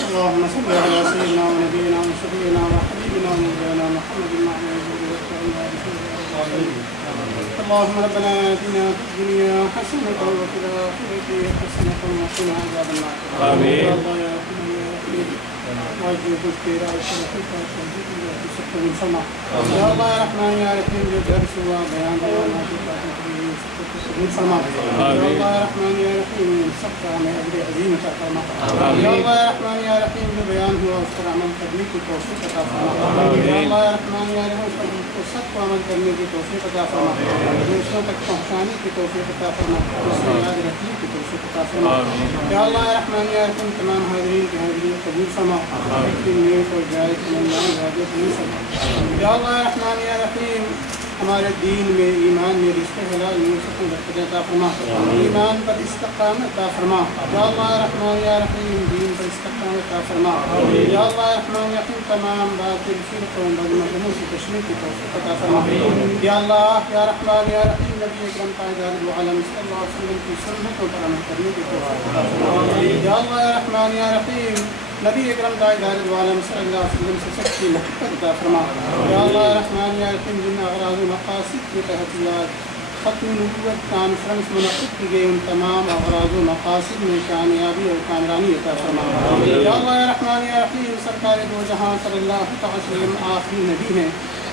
اللهم صل على سيدنا ونبينا وشفيعنا وحبيبنا ومولانا محمد وعلى آله. اللهم ربنا آتنا في الدنيا حسنة وفي الآخرة حسنة وقنا عذاب النار. آمين. يا الله يا رحمن يا رحيم واجب الخير والشرف والسماء. يا الله يا رحمن يا رحيم جو درس ہوا بیان ہوا فرما. یا اللہ یا رحمان یا رحیم سب کا ہمیں اجر عظیم عطا فرما. یا اللہ یا رحمان یا رحیم جو بیان ہوا اس پر عمل کرنے کی توفیق عطا فرما. یا اللہ یا رحمان یا رحیم سب کو عمل کرنے کی توفیق عطا فرما. دوسروں تک پہنچانے کی توفیق عطا فرما. اس کو یاد رکھنے کی توفیق عطا فرما. یا اللہ یا رحمان یا رحیم تمام حاضرین کی حاضری قبول فرما. نیک اور جائز یا اللہ یا رحمان یا رحیم ہمارے دین میں ایمان میں رزق حلال میں سکون برکت عطا فرما. ایمان پر استقامت عطا فرما. یا اللہ یا رحمان یا رحیم دین پر استقامت عطا فرما. یا اللہ یا رحمان یا رحیم تمام باطل فرقوں بدمزوں سے بچنے کی توفیق عطا فرما. یا اللہ یا رحمان یا رحیم نبی اکرم قائد عالم صلی اللہ علیہ وسلم کی سنتوں پر عمل کرنے کی توفیق عطا فرما. یا اللہ یا رحمان یا رحیم نبی اکرم قائد عالم صلی اللہ علیہ وسلم سے سچی محبت عطا فرما. یا اللہ یا رحمان یا رحیم جن اغراض و مقاصد کے تحت ختم نبوت کانفرنس منعقد کی گئی ان تمام اغراض و مقاصد میں کامیابی اور کامرانی عطا فرما. یا اللہ یا رحمان یا رحیم سرکار دو جہاں صلی اللہ علیہ وسلم آخری نبی ہیں.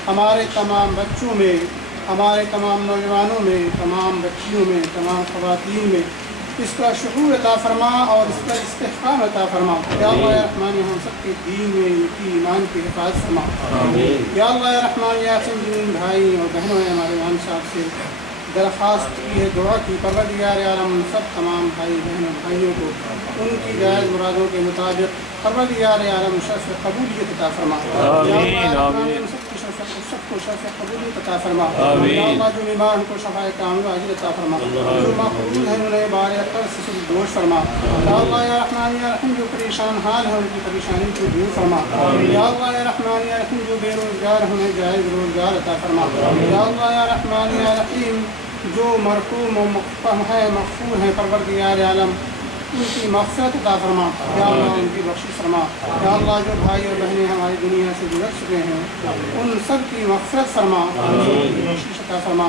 ہمارے تمام بچوں میں ہمارے تمام نوجوانوں میں تمام بچیوں میں تمام خواتین میں اس کا شعور عطا فرما اور اس کا استحکام عطا فرما. یا اللہ یا رحمان ہم سب کے دین میں ان کی ایمان کی حفاظت فرما. یا اللہ یا رحمان یا رحیم جن بھائی اور بہنوں نے ہمارے امام صاحب سے درخواست کی ہے دعا کی پروردگار عالم سب تمام بھائی بہنوں بھائیوں کو ان کی جائز مرادوں کے مطابق پروردگار عالم شرف قبولیت عطا فرما. آمین. سب کو شرف قبولیت عطا فرما. یا اللہ جو بیمار ان کو شفاء کاملہ اجر عطا فرما. جو مقبول ہیں انہیں بار قرض سے دوش فرما. یا اللہ یا رحمان یا رحیم جو پریشان حال ہیں ان کی پریشانی کو دور فرما. یا اللہ یا رحمان یا رحیم جو بے روزگار ہیں انہیں جائز روزگار عطا فرما. یا اللہ یا رحمان یا رحیم جو مرحوم و مغفور ہیں پروردگار عالم ان کی مغفرت عطا فرما. یا اللہ ان کی بخشش فرما. یا اللہ جو بھائی اور بہنیں ہماری دنیا سے گزر چکے ہیں ان سب کی مغفرت فرما ان کی بخشش عطا فرما.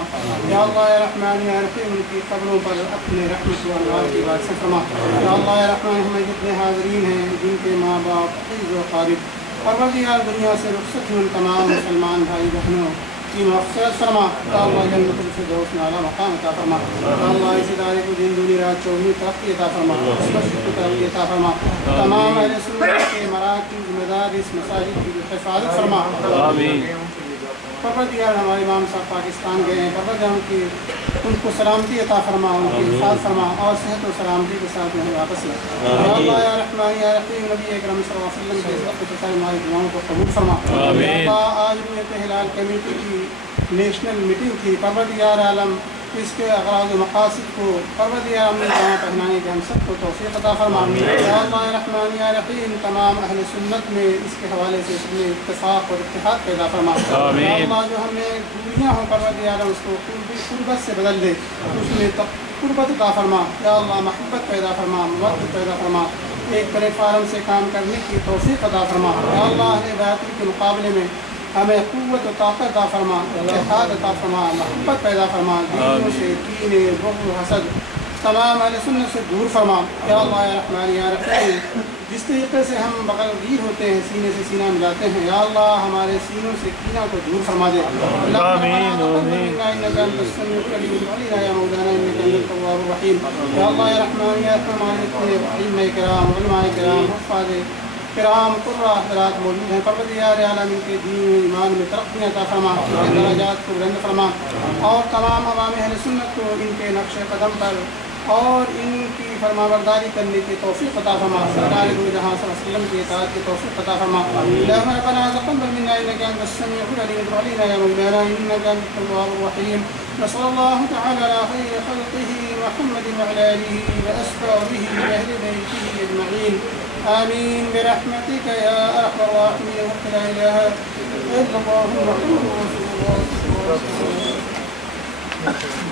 یا اللہ یا رحمان یا رحیم ان کی قبروں پر اپنے رحمت و انوار کی بارش فرما. یا اللہ یا رحمان ہمیں جتنے حاضرین ہیں جن کے ماں باپ عزیز و قارب پروردگار دنیا سے رخصت ہیں ان تمام مسلمان بھائی بہنوں کی مغفرت فرما. یا اللہ جنت الفردوس میں اعلیٰ مقام عطا فرما. یا اللہ اس ادارے کو دن دنیا رات چوبیس ترقی عطا فرما. اس مسجد کو ترقی عطا فرما. تمام اہل سنت کے مراکز مدارس مساجد کی حفاظت فرما. آمین. پروردگار ہمارے امام صاحب پاکستان گئے ہیں پروردگار ان کو سلامتی عطا فرما ان کی حفاظت فرما اور صحت و سلامتی کے ساتھ انہیں واپس لے. یا اللہ یا رحمان یا رحیم نبی اکرم صلی اللہ علیہ وسلم کے وقت ساری ہماری دعاؤں کو قبول فرما. یا اللہ آج رویت ہلال کمیٹی کی نیشنل میٹنگ تھی پروردگار عالم اس کے اغراض و مقاصد کو پروردگار عالم نے جہاں پہنانے کے ہم سب کو توفیق عطا فرما. یا اللہ یا رحمان یا رحیم تمام اہل سنت میں اس کے حوالے سے اس میں اتفاق اور اتحاد پیدا فرما. یا اللہ جو ہم نے دوریاں ہوں پروردگار عالم اس کو قربت سے بدل دے اس میں قربت عطا فرما. یا اللہ محبت پیدا فرما محبت پیدا فرما ایک پلیٹ فارم سے کام کرنے کی توفیق عطا فرما. یا اللہ اہل باطل کے مقابلے میں ہمیں قوت و طاقت عطا فرما اتحاد عطا فرما محبت پیدا فرما دینوں سے کینے بغض و حسد تمام اہل سنت سے دور فرما. یا اللہ یا رحمان یا رحیم جس طریقے سے ہم بغل گیر ہوتے ہیں سینے سے سینہ ملاتے ہیں یا اللہ ہمارے سینوں سے کینہ کو دور فرما دے. آمین آمین. یا اللہ یا رحمان یا رحیم ہمارے علماء کرام علماء کرام حفاظ کرام قرہ حضرات موجود ہیں پروردگار عالم ان کے دین و ایمان میں ترقی عطا فرما درجات کو بلند فرما اور تمام عوام اہل سنت کو ان کے نقش قدم پر اور ان کی فرمانبرداری کرنے کی توفیق عطا فرما. سرکار دو جہاں صلی اللہ علیہ وسلم کی اطاعت کی توفیق عطا فرما. اللهم ربنا تقبل منا انك انت السميع العليم وتب علينا يا مولانا انك انت التواب الرحيم. وصلى الله تعالى على خير خلقه محمد وعلى اله واصحابه واهل بيته اجمعين. آمين برحمتك يا ارحم الراحمين. لا اله الا الله محمد رسول الله.